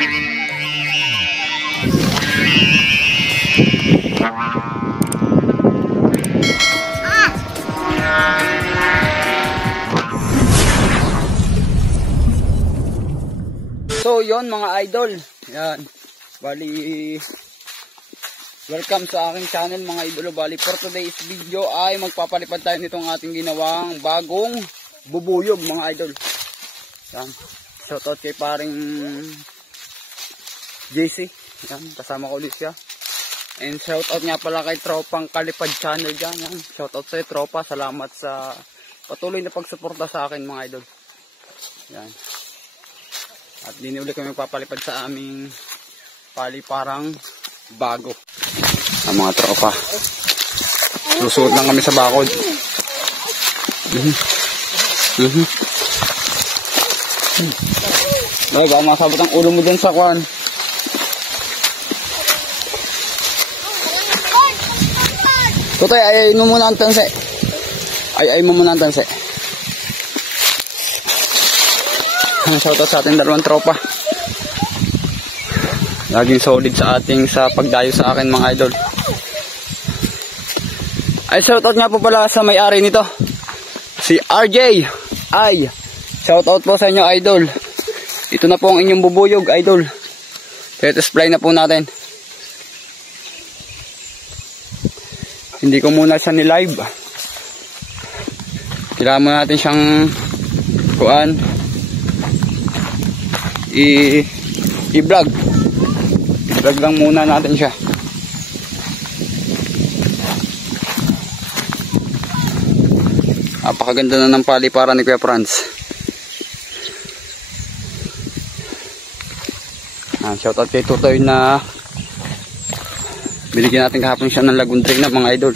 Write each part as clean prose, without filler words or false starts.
So yon mga idol, yan, bali, welcome sa aking channel mga idolo. Bali for today's video ay magpapalipad tayo nitong ating ginawang bagong bubuyog mga idol. Yan, shoutout kay paring JC, yan, kasama ko ulit siya. And shoutout nga pala kay tropang Kalipad channel dyan, yan, shoutout sa'yo tropa, salamat sa patuloy na pagsuporta sa akin mga idol. Yan. At din ulit kami papalipad sa aming paliparang bago. Ang mga tropa. Susuot lang kami sa bakod. Ay, baka masabot ang ulo mo dun sa kwan. Tutoy, ayayin mo muna ang tanse. Ayayin mo muna ang tanse. Shoutout sa ating dalawang tropa. Laging solid sa ating sa pagdayo sa akin mga idol. Ay, shoutout nga po pala sa may-ari nito, si RJ. Ay, shoutout po sa inyo idol. Ito na po ang inyong bubuyog idol. Let's fly na po natin. Hindi ko muna siya ni-live. Kailangan mo natin siyang kuan i-vlog lang muna natin siya. Napakaganda na ng paliparan ni Kuya Franz. Shoutout kay Tutoy na binigyan natin kahapon siya ng lagoon drink na mga idol.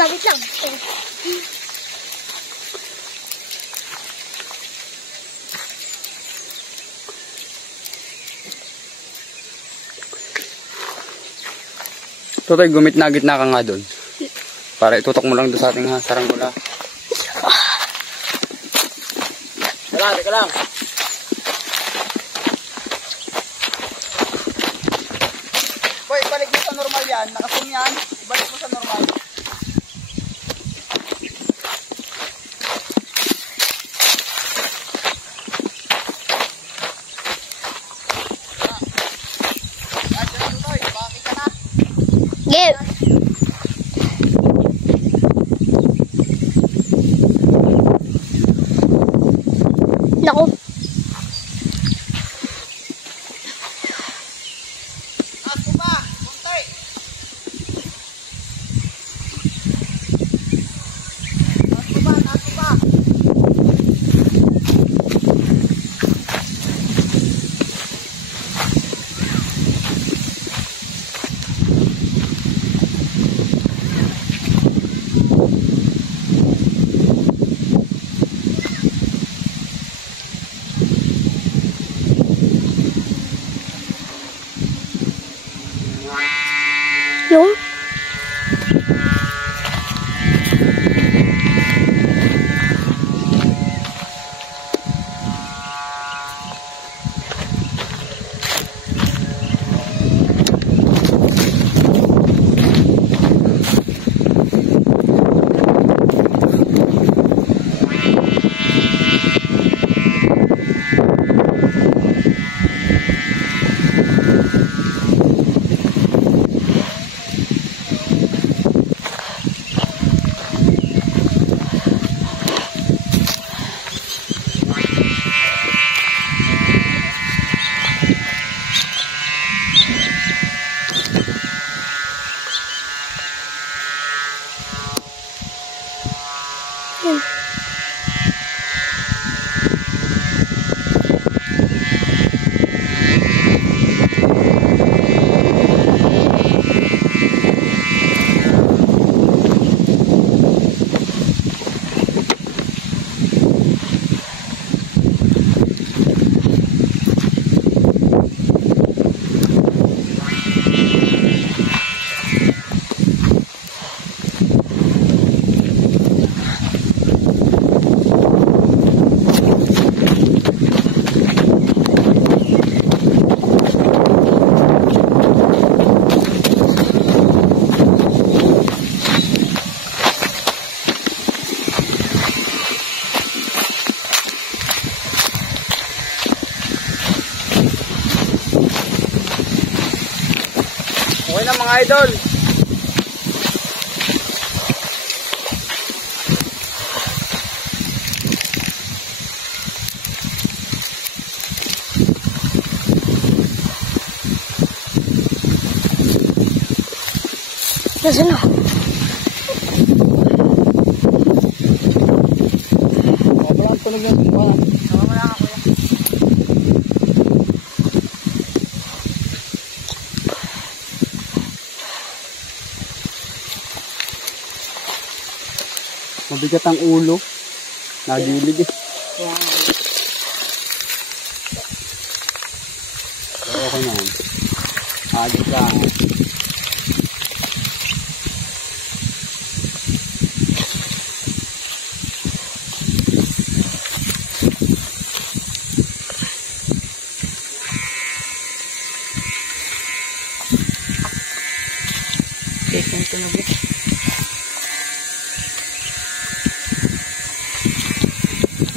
Labit lang. Tutoy, gumit na gitna ka nga doon. Para itutok mo lang doon sa ating saranggola. Teka lang. Boy, balik mo sa normal yan. Nakasum yan. Ibalik mo sa normal. Give. Naku. Ako pa, kuntay. mga idol. Nasaan na? Wala ang tunog ng tumbahan. Wala ka, kuya. Mabigat ang ulo. Nagilid eh. Kaya nga. Pero okay na yan. Agit lang. Check yung tunog eh.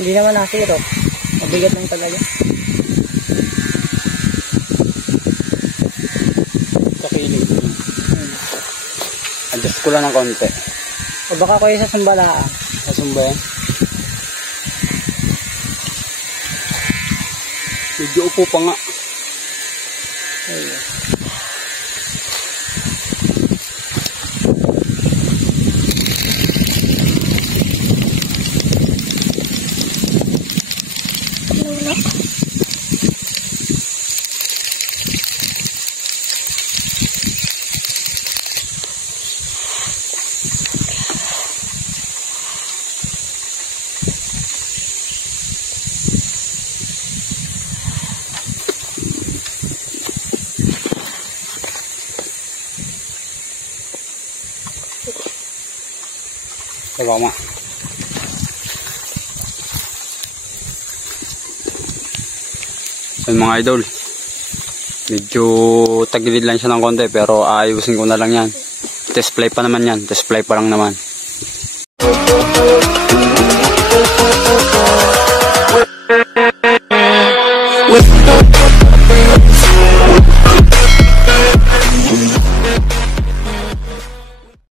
Hindi naman nasiro. Mabigat lang talaga. Sa kilig. Adjust ko lang ng konti. O baka kuya sa sumbalaan. Nasaan ba yan? Medyo upo pa nga. Ayun. Diba ma? Ayun mga idol. Medyo tagilid lang siya ng konti pero aayusin ko na lang yan. Test fly pa naman yan. Test fly pa lang naman.